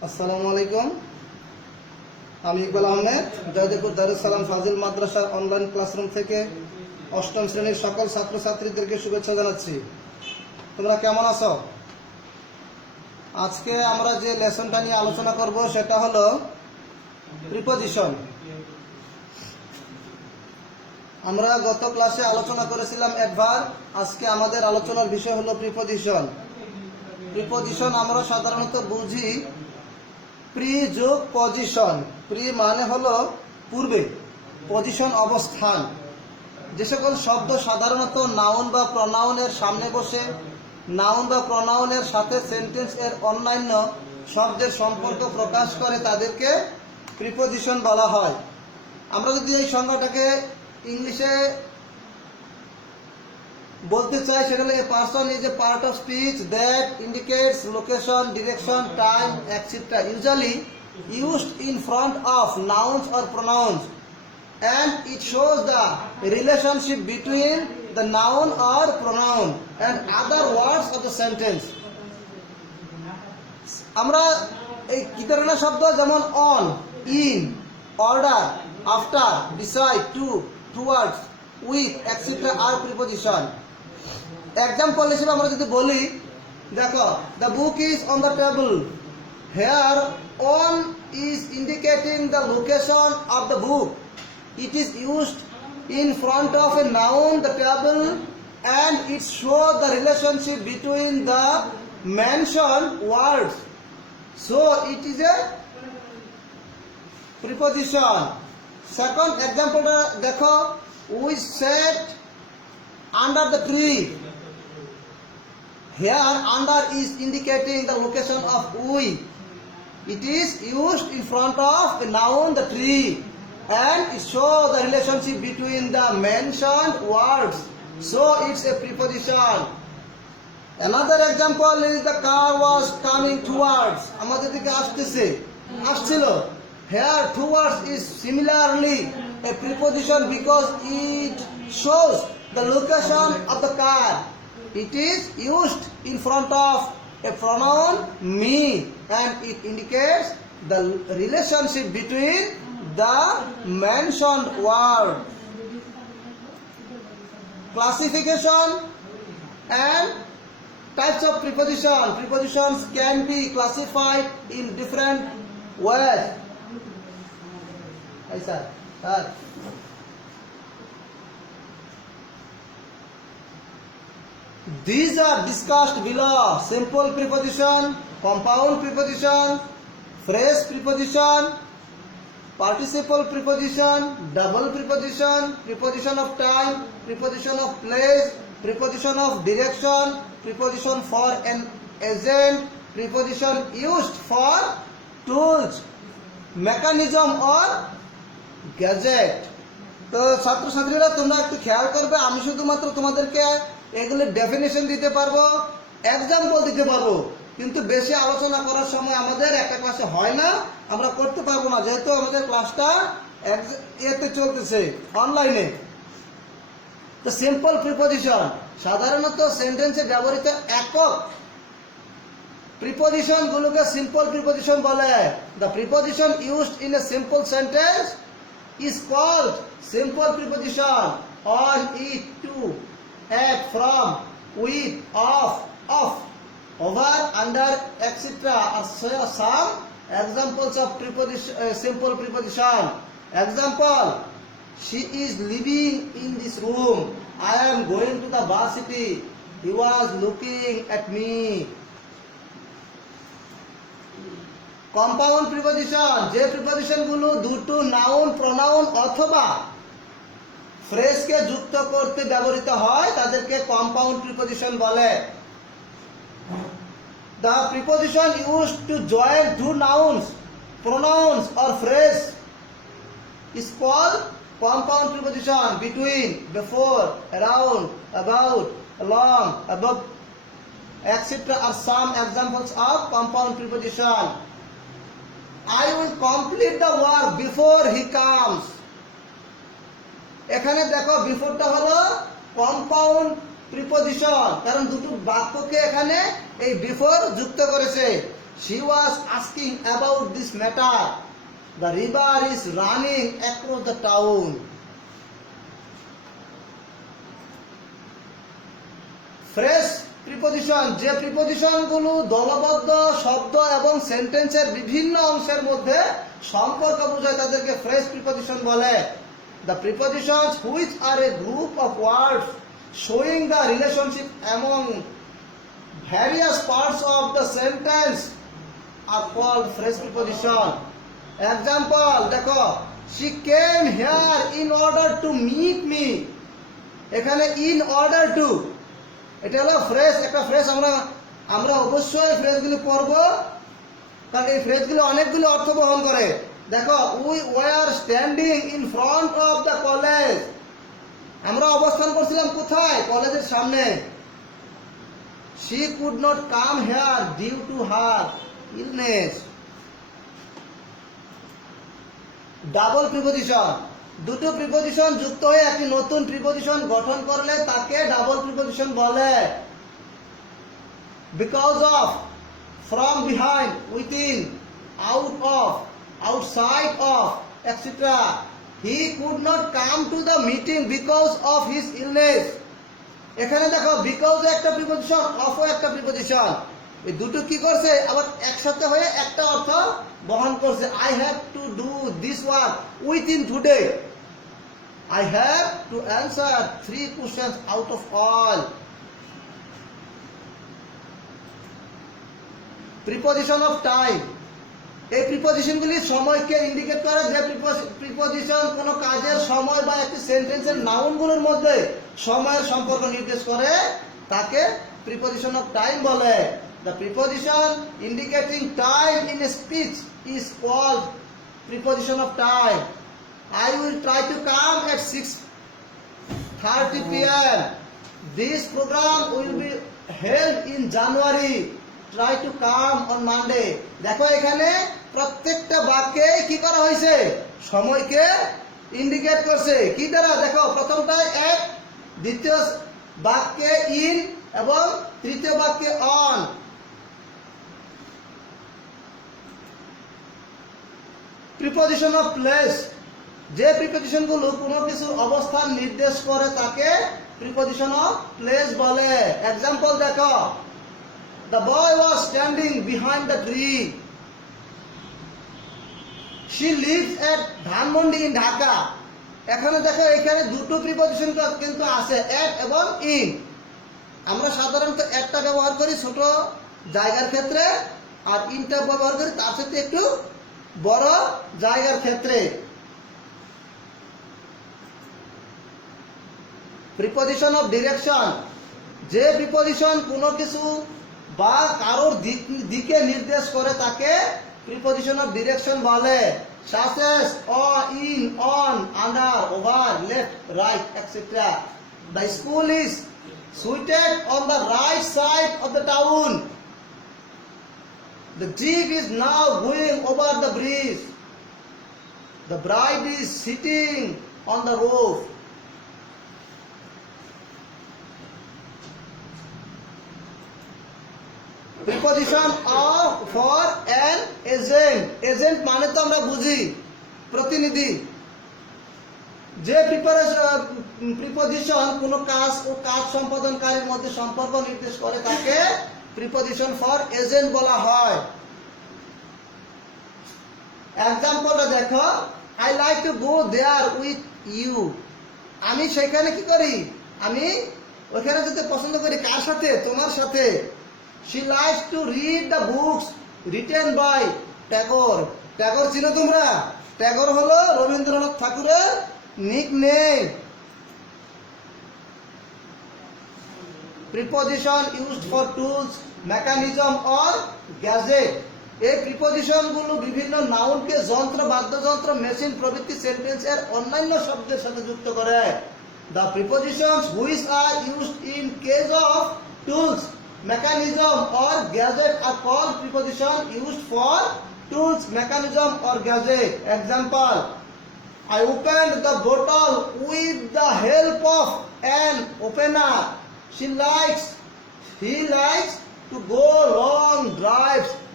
আসসালামু আলাইকুম। আমি ইকবাল আহমেদ জয়দেবপুর দারুস সালাম ফাজিল মাদ্রাসার অনলাইন ক্লাসরুম থেকে অষ্টম শ্রেণীর সকল ছাত্রছাত্রীদেরকে শুভেচ্ছা জানাচ্ছি। তোমরা কেমন আছো? আজকে আমরা যে লেসনটা নিয়ে আলোচনা করব সেটা হলো প্রিপজিশন। আমরা গত ক্লাসে আলোচনা করেছিলাম অ্যাডভার্ব। আজকে আমাদের আলোচনার বিষয় হলো প্রিপজিশন। প্রিপজিশন আমরা সাধারণত বুঝি প্রি যোগ পজিশন। প্রি মানে হলো পূর্বে, পজিশন অবস্থান। যে সকল শব্দ সাধারণত নাউন বা প্রনাউনের সামনে বসে নাউন বা প্রনাউনের সাথে সেন্টেন্স এর অন্যান্য শব্দের সম্পর্ক প্রকাশ করে তাদেরকে প্রিপজিশন বলা হয়। আমরা যদি এই সংজ্ঞাটাকে ইংলিশে বলতে চাই সেটা হলো, a person is a part of speech that indicates location, direction, time etcetera, usually used in front of nouns or pronouns, and it shows the relationship between the noun or pronoun and other words of the sentence. আমরা এই কি ধরনের শব্দ যেমন on, in, order, after, beside, two, towards, with etcetera R preposition. Example হিসেবে আমরা যদি বলি, দেখো, the book is on the table. Here on is indicating the location of the book. It is used in front of a noun, the table, and it shows the relationship between the mentioned words. So it is a preposition. Second example, dekho, we sat under the tree. Here under is indicating the location of we. It is used in front of a noun, the tree, and it shows the relationship between the mentioned words. So it's a preposition. Another example is the car was coming towards. আমাদের দিকে আসতেছে, আসছিল। Here towards is similarly a preposition because it shows the location of the car. It is used in front of a pronoun me, and it indicates the relationship between the mentioned word. Classification and types of preposition. Prepositions can be classified in different ways. Hi sir. These are discussed below: simple preposition, compound preposition, phrase preposition, participle preposition, double preposition, preposition of time, preposition of place, preposition of direction, preposition for an agent, preposition used for tools, mechanism or gadget. তো ছাত্রছাত্রীরা তোমরা একটু খেয়াল করবে, আমি শুধুমাত্র তোমাদেরকে এগুলো ডেফিনেশন দিতে পারবো, এক্সাম্পল দিতে পারবো, কিন্তু বেশি আলোচনা করার সময় আমাদের একটা ক্লাসে হয় না, আমরা করতে পারবো না, যেহেতু আমাদের ক্লাসটা এতে চলতেছে অনলাইনে। তো সিম্পল প্রিপজিশন সাধারণত সেন্টেন্সে ব্যবহৃত একক প্রিপজিশন গুলোকে সিম্পল প্রিপজিশন বলে। The preposition used in a simple sentence is called simple preposition. On, it, to, at, from, with, of, over, under, etc. are some examples of simple preposition. Example: she is living in this room. I am going to the varsity. He was looking at me. Compound preposition, যে preposition গুলো দুটো noun, pronoun অথবা ফ্রেজকে যুক্ত করতে ব্যবহৃত হয় তাদেরকে compound preposition বলে। The preposition used to join two nouns, pronouns or phrase is called compound preposition. Between, before, around, about, along, above, etc. are some examples of compound preposition. I will complete the work before he comes. এখানে দেখো বিফোরটা হলো compound preposition, কারণ দুটো বাক্যকে এখানে এই before যুক্ত করেছে। She was asking about this matter. The river is running across the town. Fresh preposition, যে প্রিপজিশন গুলো দলবদ্ধ শব্দ এবং সেন্টেন্সের বিভিন্ন অংশের মধ্যে সম্পর্ক বোঝায় তাদেরকে ফ্রেশ প্রিপজিশন বলে। The prepositions which are a group of words showing the relationship among various parts of the sentence are called phrase preposition. Example, দেখো, she came here in order to meet me. এখানে in order to, এটা হলো phrase, একটা phrase. আমরা অবশ্যই ফ্রেজগুলি পড়ব, কারণ এই ফ্রেজগুলি অনেকগুলো অর্থ বহন করে। দেখো, we were standing in front of the college. আমরা অবস্থান করছিলাম কোথায়? কলেজের সামনে। She could not come here due to her illness. Double preposition, দুটো প্রিপজিশন যুক্ত হয়ে একটি নতুন প্রিপজিশন গঠন করলে তাকে ডাবল প্রিপজিশন বলে। Because of, from behind, within, out of, outside of, etc. He could not come to the meeting because of his illness. এখানে দেখো, বিকজ একটা প্রিপজিশন, অফ একটা প্রিপজিশন, এই দুটো কি করছে? আবার একসাথে হয়ে একটা অর্থ বহন করছে। I have to do this work within today. I have to answer 3 questions out of all. Preposition of time, এই প্রিপজিশনগুলি সময়কে ইন্ডিকেট করে। যে প্রিপজিশন কোনো কাজের সময় বা একটি সেন্টেন্সের নাউনগুলোর মধ্যে সময়ের সম্পর্ক নির্দেশ করে তাকে প্রিপজিশন অফ টাইম বলে। The preposition indicating time in a speech is called preposition of time. I will try to come at 6:30 p.m. This program will be held in January. Try to come on Monday. দেখো, এখানে প্রত্যেকটা বাক্যে কি করা হয়েছে? সময়কে indicate করছে। কি দ্বারা? দেখো, প্রথমটায় এক, দ্বিতীয় বাক্যে ইন এবং তৃতীয় বাক্যে অন। প্রিপজিশন অফ প্লেস, যে প্রিপজিশন গুলো কোনো কিছুর অবস্থান নির্দেশ করে তাকে প্রিপজিশন অফ প্লেস বলে। এক্সাম্পল দেখো, the boy was standing behind the tree. She lives at Dhanmondi in Dhaka. এখানে দেখো, এখানে দুটো প্রিপজিশন কিন্তু আছে, at এবং in। আমরা সাধারণত একটা ব্যবহার করি ছোট জায়গার ক্ষেত্রে, আর ইনটা ব্যবহার করি তার সাথে একটু বড় জায়গার ক্ষেত্রে। প্রিপজিশন অফ ডিরেকশন, যে প্রিপজিশন কোনো কিছু বা কারোর দিকে নির্দেশ করে তাকে প্রিপজিশন অফ ডিরেকশন বলে। such as in, on, under, over, left, right, etc. The school is situated on the right side of the town. The jeep is now going over the bridge. The bride is sitting on the roof. Preposition of for an agent, agent মানে তো আমরা বুঝি প্রতিনিধি। যে preposition কোনো কাজ ও কাজ সম্পাদনকারীর মধ্যে সম্পর্ক নির্দেশ করে তাকে প্রিপজিশন ফর এজেন্ট বলা হয়। এক্সাম্পলটা দেখো, I like to go there with you. আমি সেখানে কি করি? আমি ওখানে যেতে পছন্দ করি। কার সাথে? তোমার সাথে। She likes to read the books written by Tagore. Tagore চিনো তোমরা? Tagore হলো রবীন্দ্রনাথ ঠাকুরের nickname. Preposition used for tools, mechanism or gadget, এই প্রিপজিশন গুলো বিভিন্ন নাউনকে যন্ত্র, বাদ্যযন্ত্র, মেশিন প্রভৃতি সেন্টেন্সের অন্যান্য শব্দের সাথে যুক্ত করে। The prepositions which are used in case of tools, mechanism or gadget are called preposition used for tools, mechanism or gadget. Example, I opened the bottle with the help of an opener. He likes to go long drives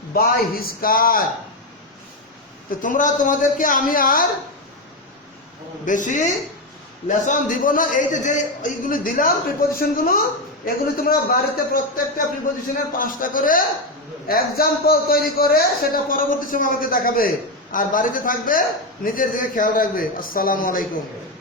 by his কার। তো তোমরা তোমাদেরকে আমি আর বেশি lesson দিব না। এই যে এইগুলি দিলাম প্রিপোজিশনগুলো, এগুলি তোমরা বাড়িতে প্রত্যেকটা প্রিপোজিশনের 5টা করে এক্সাম্পল তৈরি করে সেটা পরবর্তী সময় আমাকে দেখাবে। আর বাড়িতে থাকবে, নিজের দিকে খেয়াল রাখবে। আসসালামু আলাইকুম।